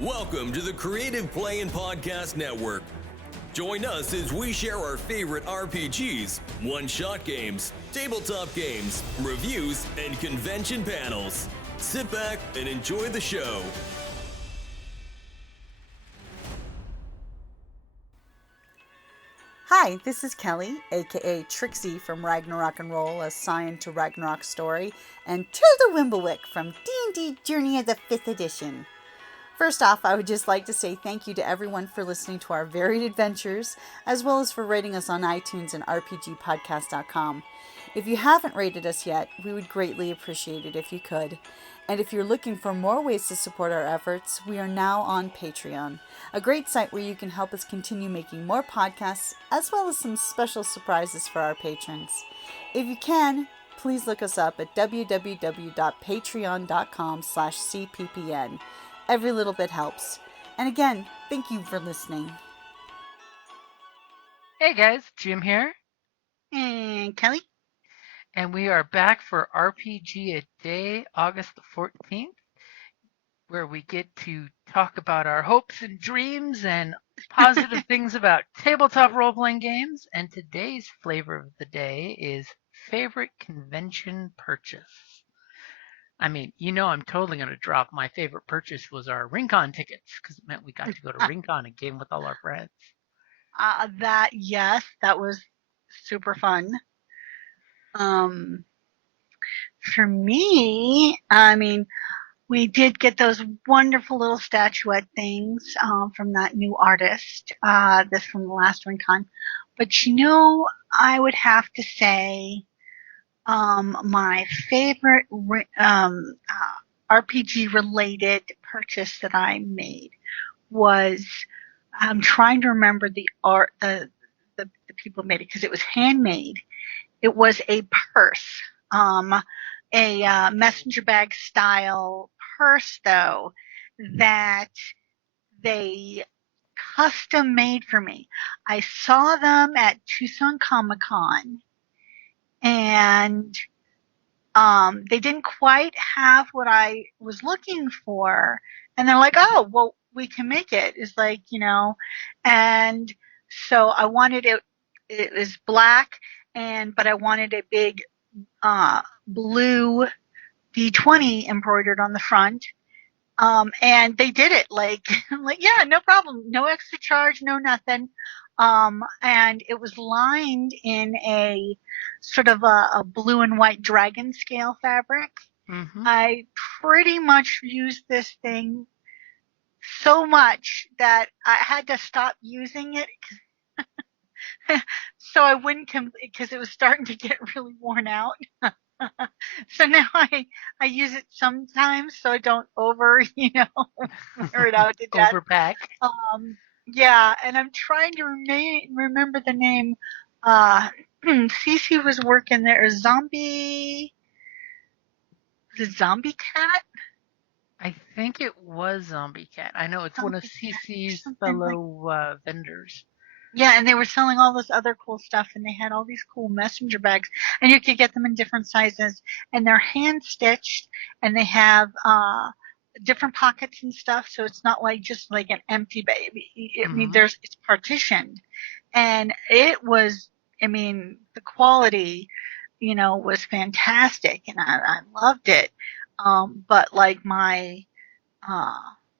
Welcome to the Creative Play and Podcast Network. Join us as we share our favorite RPGs, one-shot games, tabletop games, reviews, and convention panels. Sit back and enjoy the show. Hi, this is Kellie, aka Trixie from Ragnarok and Roll, assigned to Ragnarok Story, and Tilda Wimblewick from D&D Journey of the 5th Edition. First off, I would just like to say thank you to everyone for listening to our varied adventures, as well as for rating us on iTunes and RPGpodcast.com. If you haven't rated us yet, we would greatly appreciate it if you could. And if you're looking for more ways to support our efforts, we are now on Patreon, a great site where you can help us continue making more podcasts, as well as some special surprises for our patrons. If you can, please look us up at www.patreon.com/cppn. Every little bit helps. And again, thank you for listening. Hey guys, Jim here, And Kelly? and we are back for RPGaDay, August the 14th, where we get to talk about our hopes and dreams and positive things about tabletop role-playing games. And today's flavor of the day is favorite convention purchase. I mean, I'm totally going to drop my favorite purchase was our Rincon tickets, because it meant we got to go to Rincon and game with all our friends. Yes, that was super fun. For me, we did get those wonderful little statuette things from that new artist, this from the last Rincon. But I would have to say my favorite RPG-related purchase that I made was, I'm trying to remember the art, the people made it because it was handmade. It was a purse, a messenger bag style purse though, that they custom made for me. I saw them at Tucson Comic Con, and they didn't quite have what I was looking for. And they're like, oh, well, we can make it. It's like, and so I wanted it was black, but I wanted a big blue D20 embroidered on the front. And they did it yeah, no problem. No extra charge, no nothing. And it was lined in a sort of a blue and white dragon scale fabric. Mm-hmm. I pretty much used this thing so much that I had to stop using it so I wouldn't because it was starting to get really worn out. So now I use it sometimes so I don't wear it out to death. Overpack. Yeah, and I'm trying to remember the name. Cece was working there. Zombie Cat? I think it was Zombie Cat. I know it's one of CC's fellow vendors. Yeah, and they were selling all this other cool stuff, and they had all these cool messenger bags, and you could get them in different sizes, and they're hand stitched, and they have different pockets and stuff, so it's not just like an empty bag. I mean, it's partitioned, and it was, the quality, was fantastic, and I loved it. But like my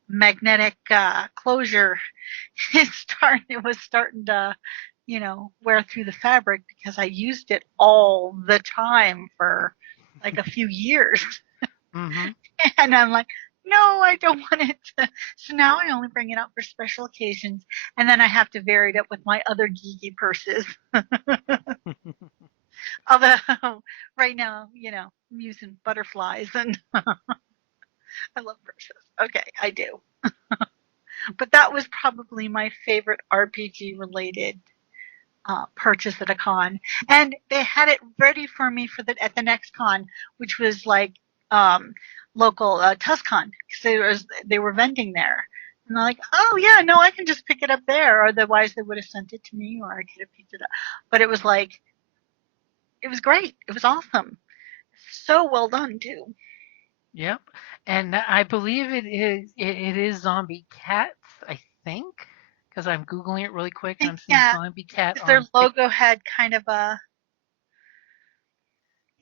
magnetic closure, it was starting to, wear through the fabric because I used it all the time for like a few years. Mm-hmm. And I'm like, no, I don't want it to. So now I only bring it out for special occasions, and then I have to vary it up with my other geeky purses. Although right now, I'm using butterflies, and I love purses. Okay, I do. But that was probably my favorite RPG-related purchase at a con, and they had it ready for me at the next con, which was like local TusCon, because they were vending there, and they're like, oh yeah, no, I can just pick it up there, or otherwise they would have sent it to me, or I could have picked it up. But it was it was great. It was awesome. So well done too. Yep. And I believe it is Zombie Cats, I think, because I'm Googling it really quick and I'm seeing Yeah, Zombie Cat because their on logo had kind of a,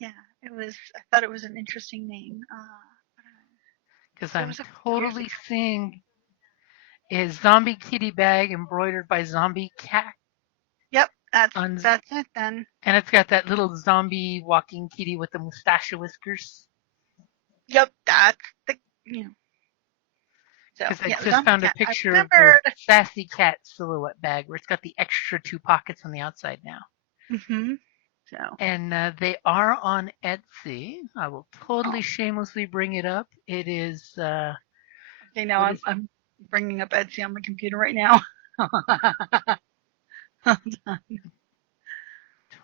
yeah, it was, I thought it was an interesting name. because It I'm was a few years totally ago. seeing is Zombie Kitty Bag embroidered by Zombie Cat Yep, on, that's it then. and it's got that little zombie walking kitty with the mustache whiskers. Yep, that's the, you know, so Because I yeah, just Zombie found a Cat. I picture of their remembered. Sassy Cat silhouette bag where it's got the extra two pockets on the outside now. Mm-hmm. So, And they are on Etsy. I will oh, totally shamelessly bring it up. It is, okay, now what I'm is I'm bringing up Etsy on my computer right now. Hold on.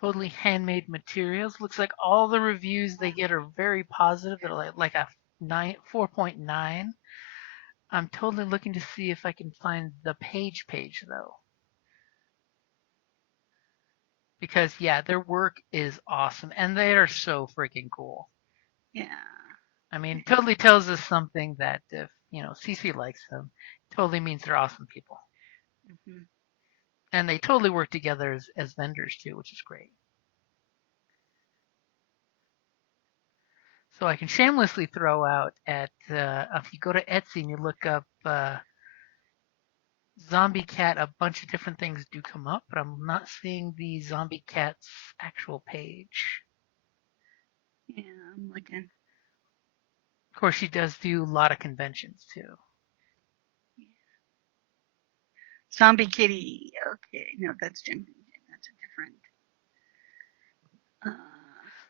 totally handmade materials. Looks like all the reviews they get are very positive. They're like a 4.9. I'm totally looking to see if I can find the page though. Because yeah, their work is awesome and they are so freaking cool. Yeah. I mean, totally tells us something that if, CC likes them, totally means they're awesome people. Mm-hmm. And they totally work together as vendors too, which is great. So I can shamelessly throw out if you go to Etsy and you look up Zombie Cat, a bunch of different things do come up, but I'm not seeing the Zombie Cat's actual page. Yeah, I'm looking. Of course, she does do a lot of conventions too. Zombie Kitty. Okay, no, that's Jim. That's a different. Uh,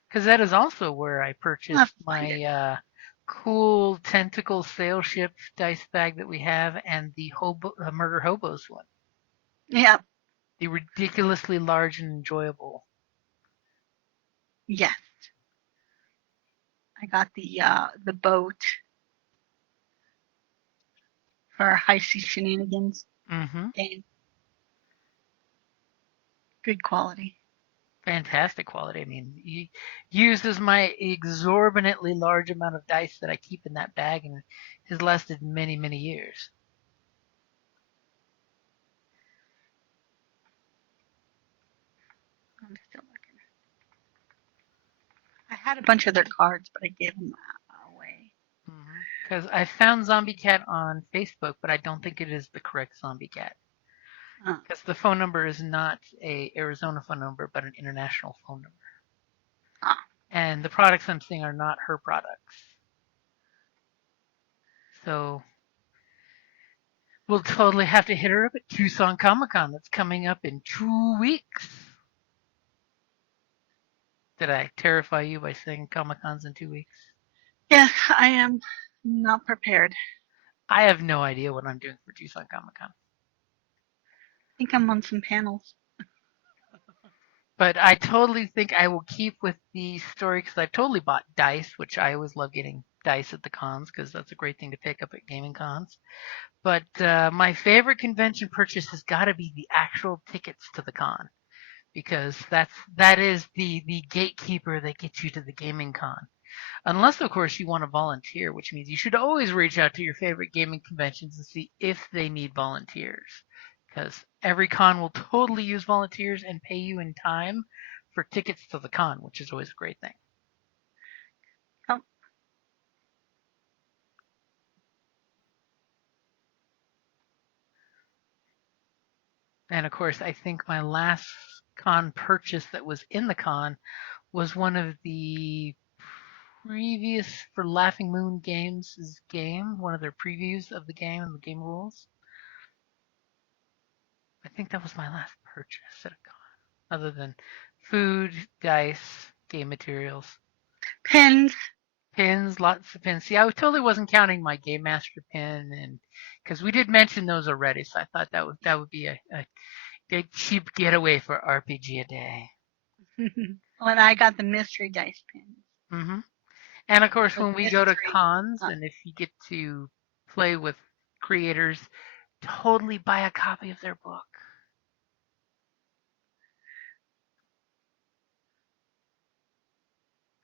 Because that is also where I I'll have purchased to find it. my cool tentacle sail ship dice bag that we have and the murder hobos one. Yeah. The ridiculously large and enjoyable. Yes, I got the boat for our high sea shenanigans Mm-hmm. game. Good quality. Fantastic quality. I mean, he uses my exorbitantly large amount of dice that I keep in that bag and has lasted many, many years. I'm still looking. I had a bunch of their cards, but I gave them away. Because I found Zombie Cat on Facebook, but I don't think it is the correct Zombie Cat. Uh, Because the phone number is not a Arizona phone number, but an international phone number. ah, And the products I'm seeing are not her products. So we'll totally have to hit her up at Tucson Comic Con. That's coming up in 2 weeks. Did I terrify you by saying Comic Con's in 2 weeks? yeah, I am not prepared. I have no idea what I'm doing for Tucson Comic Con. I think I'm on some panels. But I totally think I will keep with the story because I've totally bought dice, which I always love getting dice at the cons because that's a great thing to pick up at gaming cons. But my favorite convention purchase has got to be the actual tickets to the con because that is the gatekeeper that gets you to the gaming con. Unless, of course, you want to volunteer, which means you should always reach out to your favorite gaming conventions and see if they need volunteers. Because every con will totally use volunteers and pay you in time for tickets to the con, which is always a great thing. Oh, And of course, I think my last con purchase that was in the con was one of the previous for Laughing Moon Games' game, one of their previews of the game and the game rules. I think that was my last purchase at a con, other than food, dice, game materials, pins. pins, lots of pins. See, I totally wasn't counting my Game Master pin, and because we did mention those already, so I thought that would be a cheap getaway for RPG-A-Day. Well, and I got the mystery dice pins. hmm And of course, Or the when we go to mystery. cons, Uh, and if you get to play with creators, totally buy a copy of their book.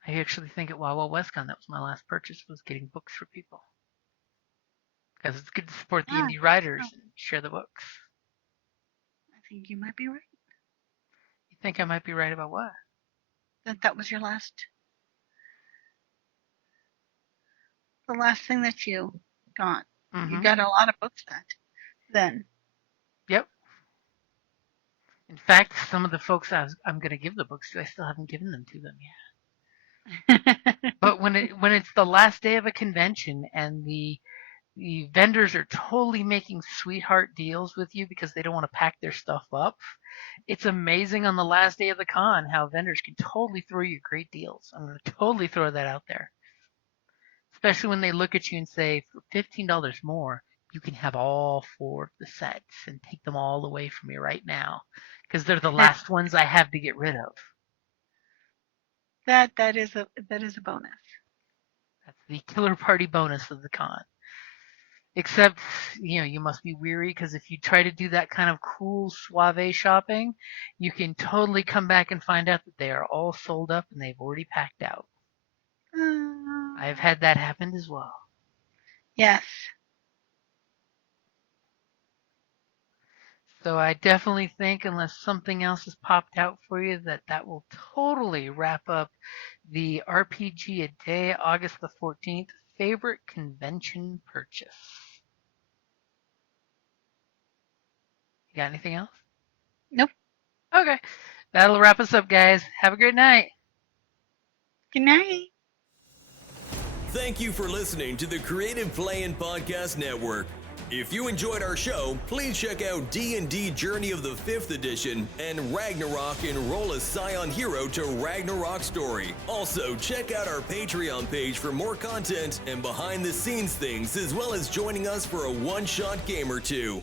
I actually think at Wild Wild WestCon that was my last purchase, was getting books for people. Because it's good to support the indie writers and share the books. I think you might be right. You think I might be right about what? That was your last, the last thing that you got. Mm-hmm. You got a lot of books then. Yep. In fact, some of the folks I'm going to give the books to, I still haven't given them to them yet. But when it's the last day of a convention and the vendors are totally making sweetheart deals with you because they don't want to pack their stuff up, it's amazing on the last day of the con how vendors can totally throw you great deals. I'm going to totally throw that out there. Especially when they look at you and say, for $15 more, you can have all 4 of the sets and take them all away from me right now. Because they're the last ones I have to get rid of. That is a bonus. That's the killer party bonus of the con. Except, you must be weary, because if you try to do that kind of cool suave shopping, you can totally come back and find out that they are all sold up and they've already packed out. I've had that happen as well. Yes. So I definitely think, unless something else has popped out for you, that will totally wrap up the RPGaDay August the 14th favorite convention purchase. You got anything else? Nope. Okay. That'll wrap us up, guys. Have a great night. Good night. Thank you for listening to the Creative Play-In Podcast Network. If you enjoyed our show, please check out D&D Journey of the 5th Edition and Ragnarok Enroll a Scion Hero to Ragnarok Story. Also, check out our Patreon page for more content and behind-the-scenes things, as well as joining us for a one-shot game or two.